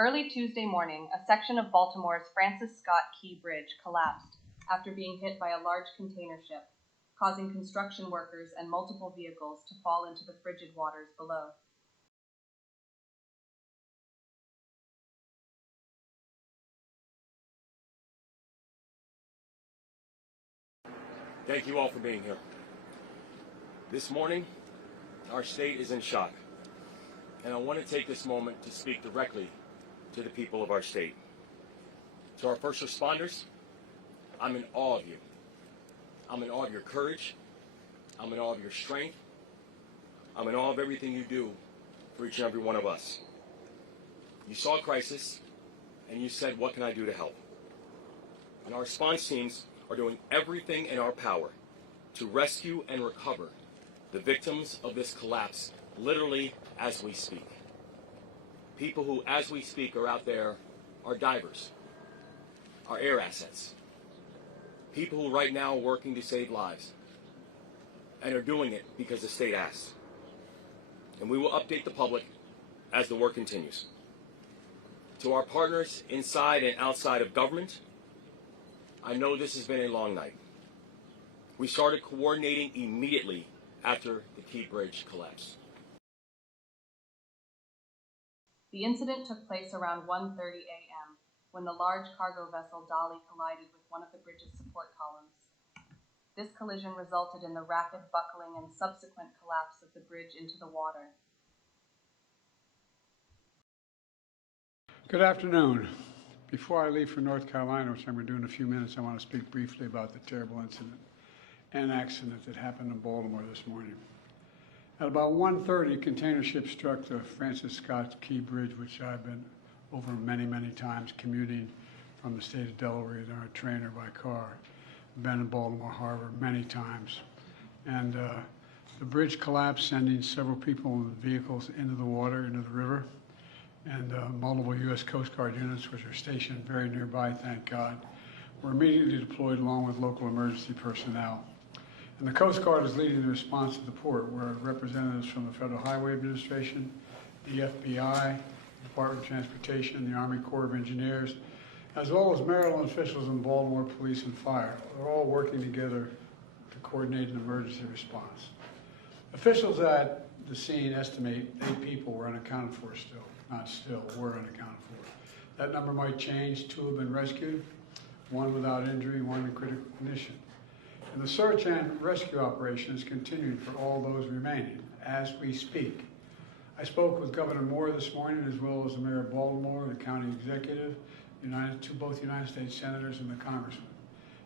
Early Tuesday morning, a section of Baltimore's Francis Scott Key Bridge collapsed after being hit by a large container ship, causing construction workers and multiple vehicles to fall into the frigid waters below. Thank you all for being here. This morning, our state is in shock, and I want to take this moment to speak directly to the people of our state. To our first responders, I'm in awe of you. I'm in awe of your courage. I'm in awe of your strength. I'm in awe of everything you do for each and every one of us. You saw a crisis, and you said, what can I do to help? And our response teams are doing everything in our power to rescue and recover the victims of this collapse, literally as we speak. People who, as we speak, are out there are divers, are air assets, people who right now are working to save lives, and are doing it because the state asks. And we will update the public as the work continues. To our partners inside and outside of government, I know this has been a long night. We started coordinating immediately after the Key Bridge collapse. The incident took place around 1:30 a.m. when the large cargo vessel Dolly collided with one of the bridge's support columns. This collision resulted in the rapid buckling and subsequent collapse of the bridge into the water. Good afternoon. Before I leave for North Carolina, which I'm going to do in a few minutes, I want to speak briefly about the terrible incident and accident that happened in Baltimore this morning. At about 1:30, a container ship struck the Francis Scott Key Bridge, which I've been over many, many times commuting from the state of Delaware in our train or by car. I've been in Baltimore Harbor many times. And the bridge collapsed, sending several people in vehicles into the water, into the river. And multiple U.S. Coast Guard units, which are stationed very nearby, thank God, were immediately deployed along with local emergency personnel. And the Coast Guard is leading the response to the port, where representatives from the Federal Highway Administration, the FBI, the Department of Transportation, the Army Corps of Engineers, as well as Maryland officials and Baltimore Police and Fire, are all working together to coordinate an emergency response. Officials at the scene estimate 8 people were unaccounted for still. Were unaccounted for. That number might change. 2 have been rescued, 1 without injury, 1 in critical condition. And the search and rescue operation is continuing for all those remaining as we speak. I spoke with Governor Moore this morning, as well as the Mayor of Baltimore, the County Executive, both United States Senators and the Congressman.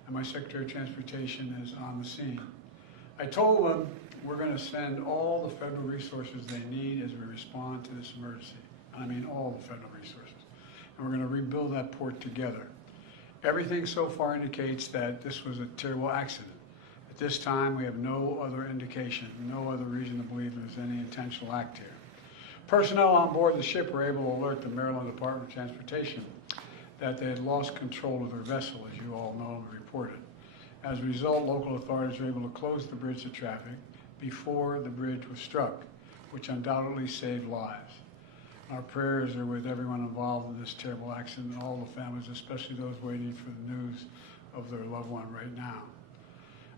And my Secretary of Transportation is on the scene. I told them we're going to send all the federal resources they need as we respond to this emergency. I mean all the federal resources. And we're going to rebuild that port together. Everything so far indicates that this was a terrible accident. At this time, we have no other indication, no other reason to believe there's any intentional act here. Personnel on board the ship were able to alert the Maryland Department of Transportation that they had lost control of their vessel, as you all know and reported. As a result, local authorities were able to close the bridge to traffic before the bridge was struck, which undoubtedly saved lives. Our prayers are with everyone involved in this terrible accident and all the families, especially those waiting for the news of their loved one right now.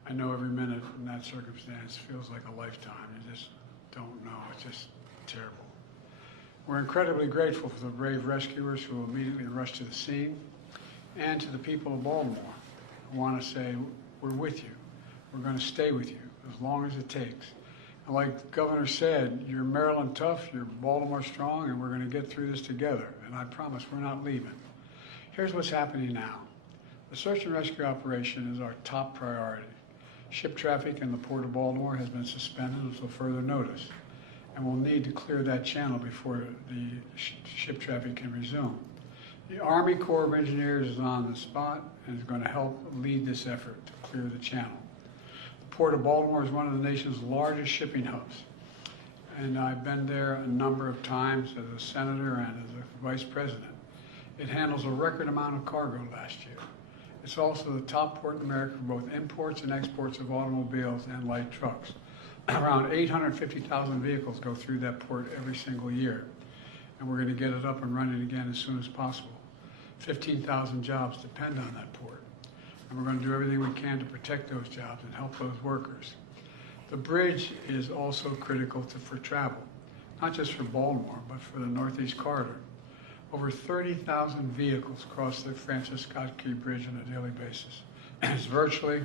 I know every minute in that circumstance feels like a lifetime. You just don't know. It's just terrible. We're incredibly grateful for the brave rescuers who immediately rushed to the scene, and to the people of Baltimore. I want to say we're with you. We're going to stay with you as long as it takes. And like the governor said, you're Maryland tough, you're Baltimore strong, and we're going to get through this together. And I promise we're not leaving. Here's what's happening now. The search and rescue operation is our top priority. Ship traffic in the Port of Baltimore has been suspended until further notice, and we'll need to clear that channel before the ship traffic can resume. The Army Corps of Engineers is on the spot and is going to help lead this effort to clear the channel. The Port of Baltimore is one of the nation's largest shipping hubs, and I've been there a number of times as a senator and as a vice president. It handles a record amount of cargo last year. It's also the top port in America for both imports and exports of automobiles and light trucks. Around 850,000 vehicles go through that port every single year. and we're going to get it up and running again as soon as possible. 15,000 jobs depend on that port, and we're going to do everything we can to protect those jobs and help those workers. The bridge is also critical for travel, not just for Baltimore, but for the Northeast Corridor. Over 30,000 vehicles cross the Francis Scott Key Bridge on a daily basis. It's virtually,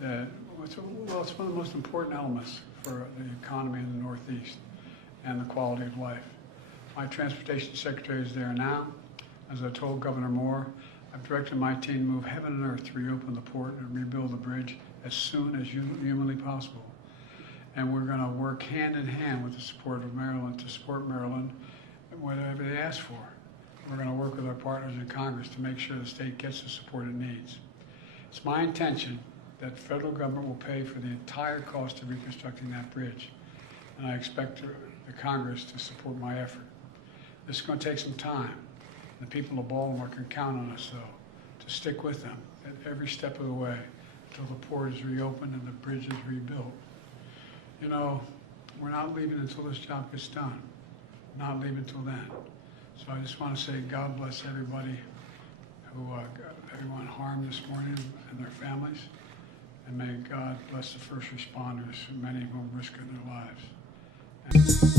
it's one of the most important elements for the economy in the Northeast and the quality of life. My transportation secretary is there now. As I told Governor Moore, I've directed my team to move heaven and earth to reopen the port and rebuild the bridge as soon as humanly possible. And we're going to work hand in hand with the support of Maryland to support Maryland whatever they ask for. We're going to work with our partners in Congress to make sure the state gets the support it needs. It's my intention that the federal government will pay for the entire cost of reconstructing that bridge, and I expect the Congress to support my effort. This is going to take some time. The people of Baltimore can count on us, though, to stick with them at every step of the way until the port is reopened and the bridge is rebuilt. You know, we're not leaving until this job gets done. Not leaving until then. So I just want to say God bless everybody who got everyone harmed this morning and their families. And may God bless the first responders, many of whom risked their lives.